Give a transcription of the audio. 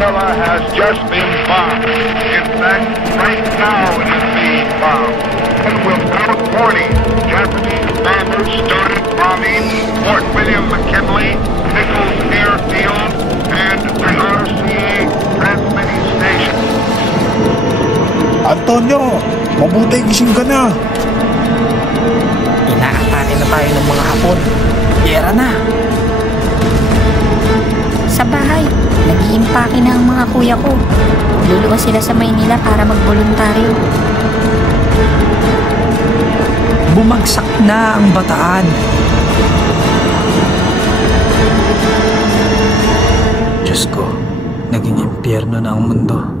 Manila has just been bombed. In fact, right now it is being bombed. And without warning, Japanese bombers started bombing Fort William McKinley, Nichols Airfield, and the RCA transmitting station. Antonio, mabuti gising ka na. Inaatake na tayo ng mga Hapon. Gera na. Sa bahay, nag-iimpake na ang mga kuya ko. Luluwas sila sa Maynila para magboluntaryo. Bumagsak na ang Bataan. Diyos ko, naging impyerno na ang mundo.